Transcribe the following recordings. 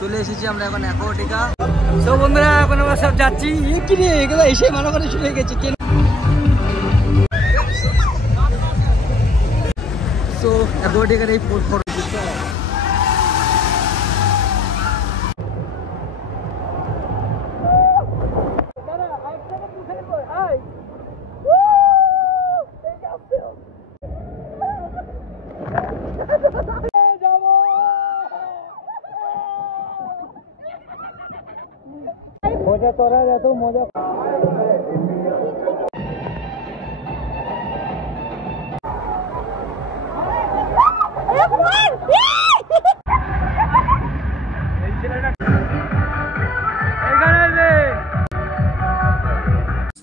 চলে এসেছি আমরা এখন অ্যাকোয়াটিকা। তো বন্ধুরা এখন আমরা সব যাচ্ছি। কি রে এগুলো এসে মারামারি শুরু হয়ে গেছে। তো অ্যাকোয়াটিকার এই মজা তোরা এত মজা।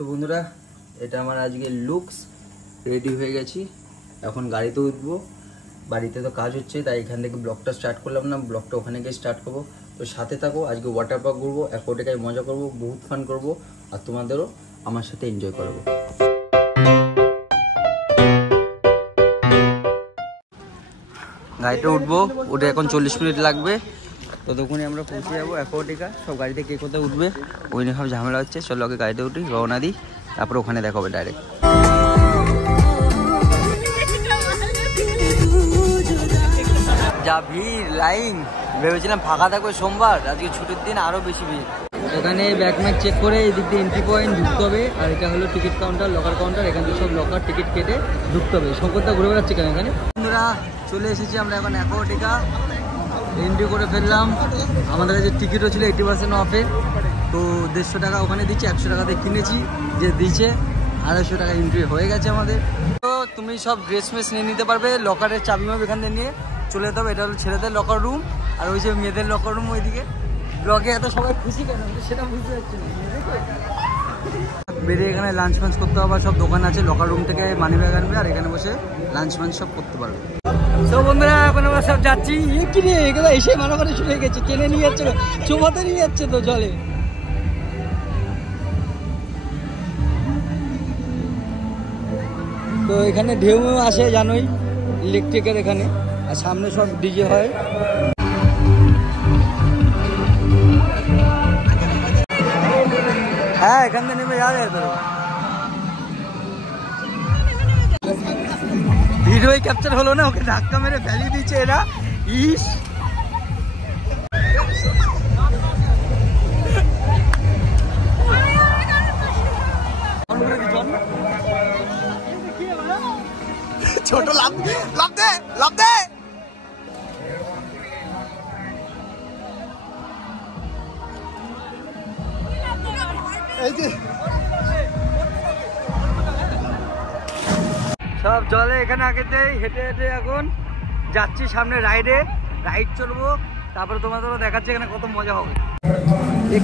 বন্ধুরা এটা আমার আজকে লুকস, রেডি হয়ে গেছি, এখন গাড়িতে উঠবো। বাড়িতে তো কাজ হচ্ছে তাই এখান থেকে ব্লগটা স্টার্ট করলাম না, ব্লগটা ওখানে গিয়ে স্টার্ট করবো। তো সাথে থাকো, আজকে ওয়াটার পার্ক ঘুরবো, অ্যাকোয়াটিকায় মজা করবো, বহুত ফান করবো আর তোমাদেরও আমার সাথে এনজয় করাবো। গাড়িতে উঠবো, উঠে এখন 40 মিনিট লাগবে, ততক্ষণে আমরা পৌঁছে যাবো অ্যাকোয়াটিকা। সব গাড়িতে কে কোথায় উঠবে ওই নিয়ে সব ঝামেলা হচ্ছে। চলো আগে গাড়িতে উঠি, রওনা দিই, তারপর ওখানে দেখা হবে ডাইরেক্ট। যা ভিড়, লাইন, ভেবেছিলাম ফাঁকা থাকবে সোমবার, আজকে ছুটির দিন আরও বেশি ভিড়। এখানে ব্যাকম্যাক চেক করে এই দিক দিয়ে এন্ট্রি পয়েন্ট ঢুকতে হবে, আর এটা হলো টিকিট কাউন্টার, লকার কাউন্টার। এখান থেকে সব লকার টিকিট কেটে ঢুকতে হবে। শঙ্করদা ঘুরে বেড়াচ্ছে কেন এখানে? বন্ধুরা চলে এসেছি আমরা এখন অ্যাকোয়াটিকা, এন্ট্রি করে ফেললাম। আমাদের কাছে টিকিটও ছিল 80% অফে, তো 150 টাকা ওখানে দিচ্ছি, 100 টাকাতে কিনেছি, যে দিচ্ছে 250 টাকা এন্ট্রি হয়ে গেছে আমাদের। তো তুমি সব ড্রেস মেস নিয়ে নিতে পারবে, লকারের চাবি মাবি এখান থেকে নিয়ে চলে যেতে হবে। এটা হলো ছেলেদের লকার রুম, আর ওই যে মেয়েদের লকার রুম ওইদিকে। ব্লগে এত সবাই খুশি কেন সেটা বুঝতে পারছি না। বেরিয়ে এখানে লাঞ্চ ফাঞ্চ করতে হবে, সব দোকান আছে, লকার রুম থেকে মানি ব্যাগ আনবে আর এখানে বসে লাঞ্চ ফাঞ্চ সব করতে পারবে। তো বন্ধুরা এখন আমরা সব যাচ্ছি। কি রে এগুলো এসে মারামারি শুরু হয়ে গেছে, টেনে নিয়ে যাচ্ছে, চোবাতে নিয়ে যাচ্ছে তো জলে। তো এখানে ঢেউ আসে জানোই, ইলেকট্রিকের এখানে, আর সামনে সব ডিজে হয়। হ্যাঁ এখান থেকে নেমে যাওয়া যায় তো। ভিডিও ক্যাপচার হলো না, ওকে ধাক্কা মেরে ফেলিয়ে দিচ্ছে এরা। ইস ছোট লাভ দে, লাভ দে। সব জলে এখানে আগেতেই হেঁটে হেঁটে এখন যাচ্ছি সামনে রাইড চলবো, তারপরে তোমাদেরও দেখাচ্ছি এখানে কত মজা হবে।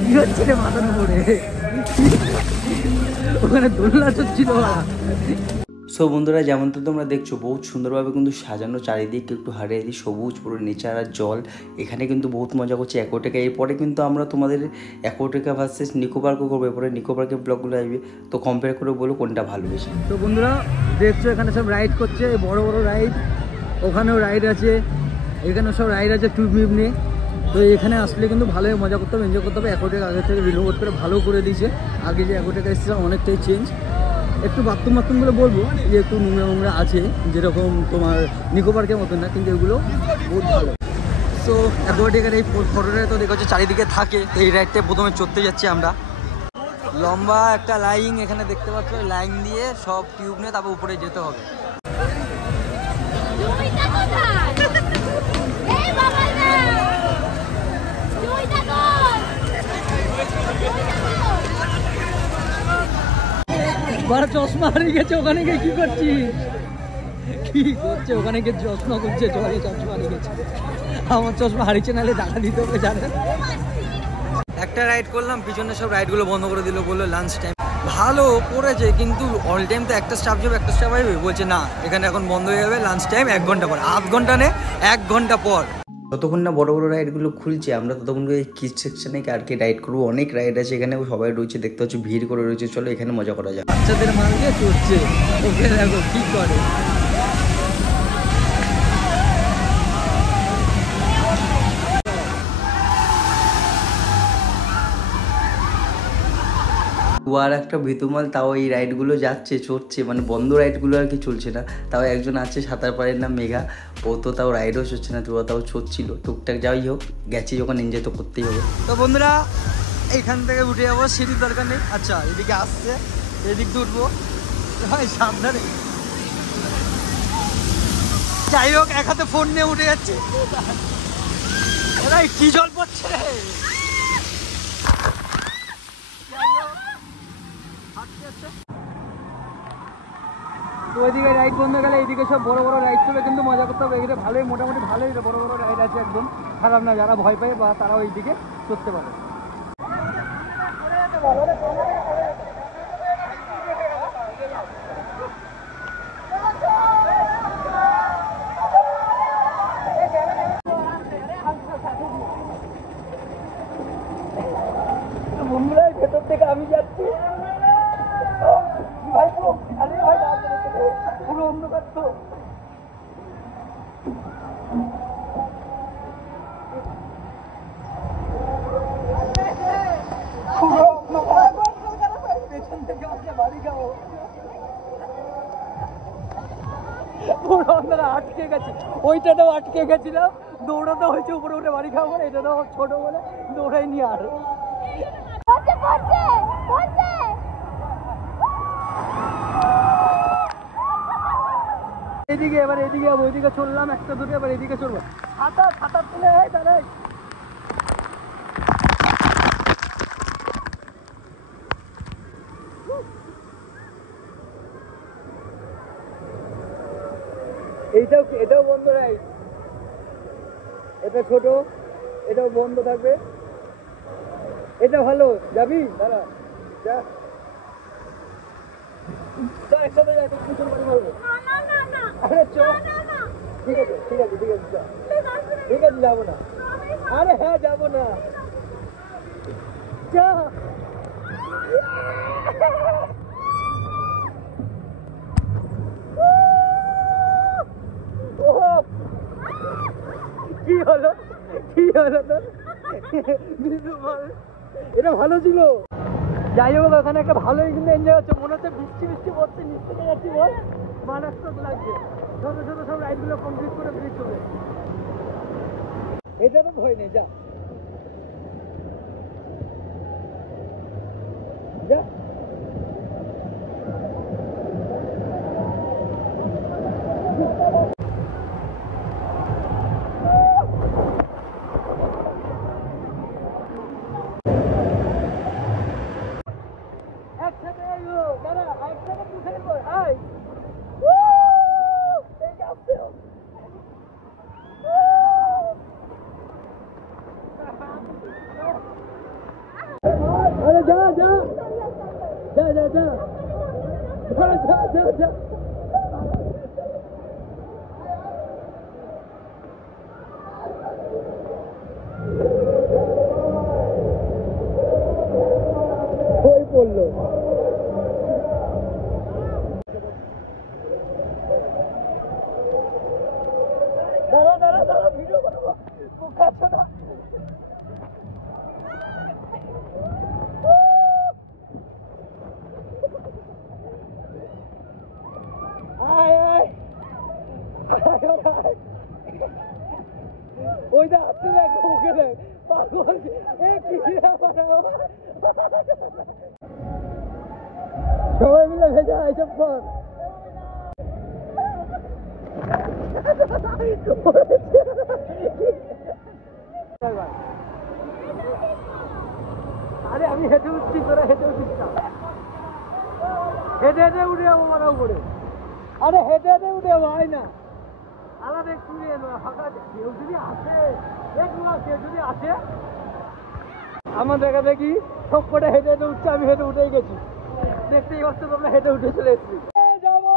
কি হচ্ছে রে মাথার উপরে, ওখানে দোলনা চলছিল। সো বন্ধুরা যেমন তো তোমরা দেখছো বহুত সুন্দরভাবে কিন্তু সাজানো, চারিদিক একটু হারিয়ে সবুজ পুরো নেচার আর জল। এখানে কিন্তু বহুত মজা করছে অ্যাকোয়াটিকা। এরপরে কিন্তু আমরা তোমাদের অ্যাকোয়াটিকা ভার্সেস নিকো পার্কও করবো, এরপরে নিকো পার্কের ব্লগগুলো আসবে, তো কম্পেয়ার করে বলো কোনটা ভালো বেশি। তো বন্ধুরা দেখছো এখানে সব রাইড করছে, বড় বড় রাইড, ওখানেও রাইড আছে, এখানেও সব রাইড আছে টিউব মিউব নিয়ে। তো এখানে আসলে কিন্তু ভালোই মজা করতে হবে, এনজয় করতে হবে। অ্যাকোয়াটিকা আগে থেকে রিনোভেট করে ভালো করে দিয়েছে, আগে যে অ্যাকোয়াটিকা এসেছিলাম অনেকটাই চেঞ্জ। একটু বাথরুমগুলো বলবো যে একটু নোংরা আছে, যেরকম তোমার নিকো পার্কের মতন না, কিন্তু এগুলো বহুত ভালো। তো অ্যাকোয়াটিকার এই ফটোটা তো দেখা হচ্ছে চারিদিকে থাকে, তো এই রাইডটা প্রথমে চড়তে যাচ্ছি আমরা। লম্বা একটা লাইন এখানে দেখতে পাচ্ছ, লাইন দিয়ে সব টিউব নিয়ে তারপর উপরে যেতে হবে। চশমা হারিয়ে গেছে, ওখানে গিয়ে কি করছিস? কি করছে ওখানে গিয়ে চশমা করছে, জলে চশমা হারিয়ে গেছে। আমার চশমা হারিয়েছে, নাহলে টাকা দিতে হবে জানেন। একটা রাইড করলাম, পিছনে সব রাইডগুলো বন্ধ করে দিল, বললো লাঞ্চ টাইম। ভালো করেছে, কিন্তু অল টাইম তো একটা স্টাফ যাবে, একটা স্টাফ আসবে, বলছে না এখানে এখন বন্ধ হয়ে যাবে, লাঞ্চ টাইম 1 ঘন্টা পর। আধ ঘন্টা নেই, 1 ঘন্টা পর। ততক্ষণ না বড় বড় রাইডগুলো খুলছে, আমরা ততক্ষণ কিড সেকশনে আর কি রাইড করবো। অনেক রাইড আছে এখানে, সবাই রয়েছে, দেখতে হচ্ছে ভিড় করে রয়েছে। চলো এখানে মজা করা যায়। বাচ্চাদের মাল দিয়ে চড়ছে, ওকে দেখো কি করে। আর একটা ভিতুমাল, তাও এই রাইডগুলো যাচ্ছে, চড়ছে, মানে বন্ধ রাইডগুলো আর কি চলছে না। তাও একজন আছে সাঁতার পাড়ের নাম মেঘা, ও তো তাও রাইডও চড়ছে না, তো তাও চড়ছিল টুকটাক। যাই হোক, গেছি যখন এনজয় তো করতেই হবে। তো বন্ধুরা এইখান থেকে উঠে যাবো, সিঁড়ির দরকার নেই। আচ্ছা এদিকে আসছে, এদিক দিয়ে উঠবো, সাবধানে। যাই হোক, এক হাতে ফোন নিয়ে উঠে যাচ্ছে। কি জল পড়ছে রে। তো ওইদিকে রাইড বন্ধ গেলে এইদিকে সব বড় বড় রাইড চলে, কিন্তু মজা করতে হবে। এখানে ভালোই, মোটামুটি ভালোই বড় বড় রাইড আছে, একদম খারাপ না। যারা ভয় পায় বা তারা ওইদিকে চড়তে পারে। বন্ধুরা ভেতর থেকে আমি যাচ্ছি, ভাই পুরো অন্ধকার তো। পেছন থেকে আসলে বাড়ি যাবো, পুরো অন্ধকার, আটকে গেছি। ওইটাতেও আটকে গেছিলাম, দৌড়াতে হয়েছে উপরে উঠে বাড়ি খাবো। এটাতেও ছোট বলে দৌড়াই নি আর। এদিকে এবার এদিকে যাবো, ওইদিকে চললাম একটা দুটো, এবার এদিকে চলবো। ছাতা তুলে দাঁড়াই। এটাও বন্ধ রাইড, এটা ছোট, এটাও বন্ধ থাকবে। এটা ভালো, যাবি? দাঁড়া, যা একসাথে যাই, তুমি পিছন বাড়ি মারবো। আরে চল, ঠিক আছে ঠিক আছে ঠিক আছে, ঠিক আছে যাবো না। আরে হ্যাঁ যাবো না, যা। কি হলো তোর? এটা ভালো ছিল। যাই হোক, ওখানে একটা ভালোই কিন্তু এনজয় হচ্ছে, মনে হচ্ছে বৃষ্টি পড়ছে, নিচ থেকে যাচ্ছি বল, মারাত্মক লাগছে। ছোট ছোট সব রাইডগুলো কমপ্লিট করে ব্রিজ হবে। এটা তো ভয় নেই, যা যা। একসাথে দাঁড়া, একসাথে পুষে আয়। আরে যা যা যা যা যা যা যা যা। ওই পড়লো। দাঁড়া ভিডিও করবো, ওইটা আসছে দেখ, ওকে দেখ, পাগল। সবাই মিলে ভেজা এইসব কর। আরে আমি হেঁটে উঠছি, তোরা হেঁটে উঠিস না। হেঁটে উঠে যাবো মারা উপরে। আরে হেঁটে উঠে যাবো, হয় না আলাদা একটু ফাঁকা। কেউ যদি আসে, কেউ যদি আসে আমার দেখা দেখি সব কটা হেঁটে উঠছে, আমি হেঁটে উঠেই গেছি। দেখতেই পাচ্ছ তোমরা, হেঁটে উঠে চলে এসেছি। যাবো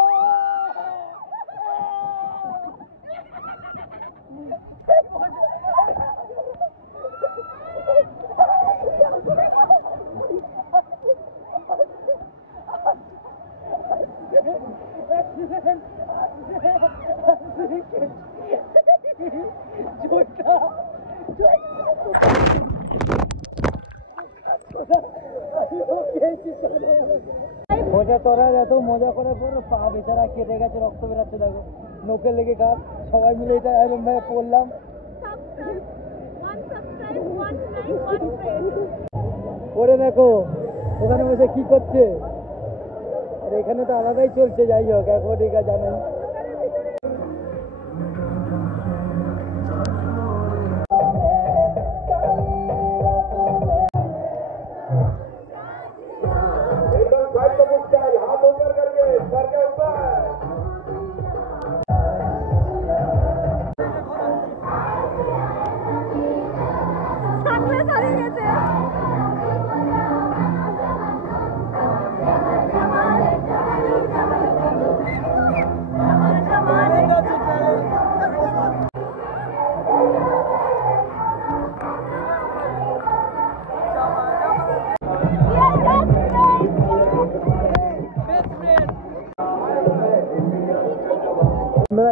এটা চড়ার এত মজা করার পর পা বেচারা কেটে গেছে, রক্ত বেরাচ্ছে দেখো, নোকে লেগে কার। সবাই মিলে এটা এরকম ভাবে পড়লাম। পরে দেখো ওখানে বসে কি করছে, আর এখানে তো আলাদাই চলছে। যাই হোক, অ্যাকোয়াটিকা জানেন।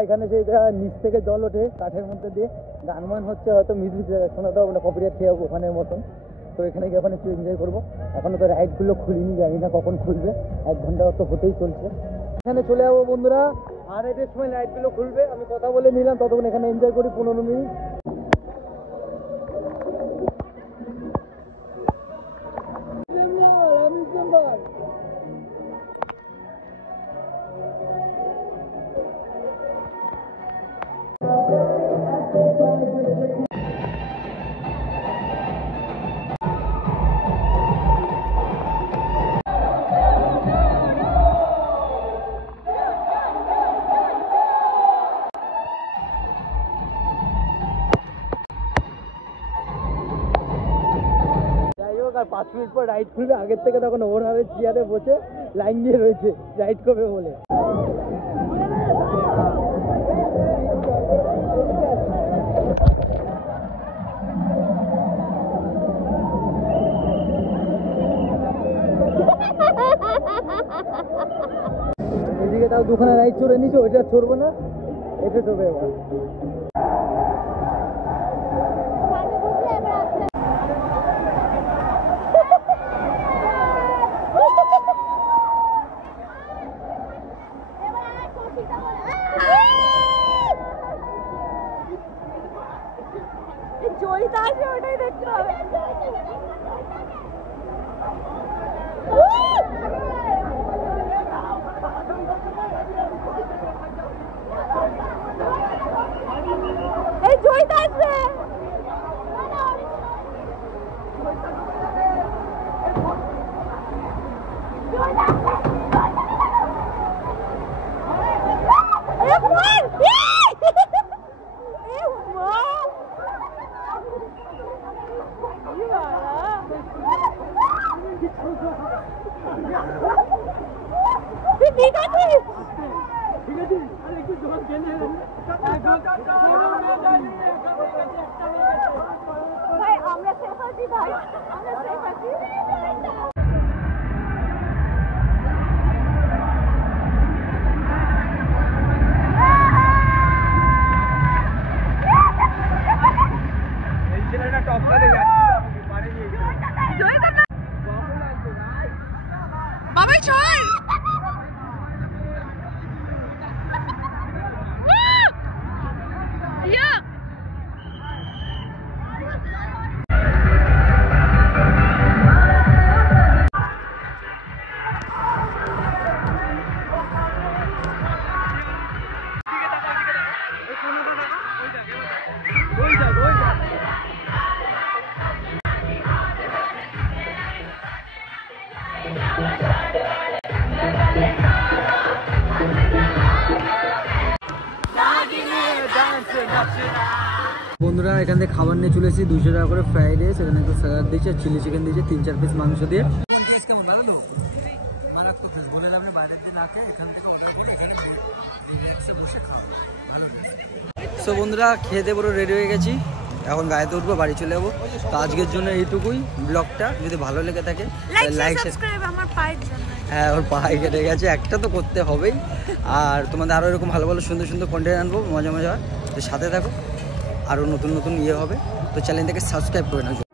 এখানে সেই নিচ থেকে জল ওঠে কাঠের মধ্যে দিয়ে, গান মান হচ্ছে, হয়তো মিউজিক শোনাতে হবে না, কপিরাইট খেয়ে যাবো ওখানের মতন। তো এখানে গিয়ে ওখানে একটু এনজয় করবো। এখনো তো রাইডগুলো খুলিনি, জানি না কখন খুলবে, 1 ঘন্টা তো হতেই চলছে। এখানে চলে যাবো বন্ধুরা, 8টার সময় লাইটগুলো খুলবে। আমি কথা বলে নিলাম, ততক্ষণ এখানে এনজয় করি 15 মিনিট। আর 5 মিনিট পর রাইড খুলবে। আগের থেকে তখন ওর হবে চেয়ারে বসে লাইন দিয়ে রয়েছে রাইড করবে বলে। এদিকে তাও 2খানা রাইড চড়ে নিচ্ছে, ওইটা চড়বো না, এটা চড়বে এবার। জয়িতা আছে, ওটাই দেখতে হবে। এই জয়িতা আসবে। ঠিক আছে, ঠিক আছে, আরে একটু জল খেলে ভাই, আমরা সেফ আছি ভাই, আমরা সেফ আছি। বাবাই চল। বন্ধুরা এখান থেকে খাবার নিয়ে চলে এসেছি, 200 টাকা করে ফ্রাইড রাইস, এখানে একটু স্যালাড দিয়েছে, চিলি চিকেন দিয়েছে, 3-4 পিস মাংস দিয়ে। কেমন ভালো লোক মারাত্মক টেস্ট, বলে যাবে বাইরের দিন আগে এখান থেকে বসে খাওয়া। সো বন্ধুরা খেয়ে দিয়ে পুরো রেডি হয়ে গেছি, এখন গাড়িতে উঠবো, বাড়ি চলে যাবো। তো আজকের জন্য এইটুকুই। ব্লগটা যদি ভালো লেগে থাকে লাইক সাবস্ক্রাইব। আমার পায়ের জন্য, হ্যাঁ ওর পায়ে কেটে গেছে, একটা তো করতে হবেই। আর তোমাদের আরও এরকম ভালো ভালো সুন্দর সুন্দর কন্টেন্ট আনবো, মজা মজা। তো সাথে থাকো, আরও নতুন নতুন ইয়ে হবে। তো চ্যানেলটাকে সাবস্ক্রাইব করে নাও।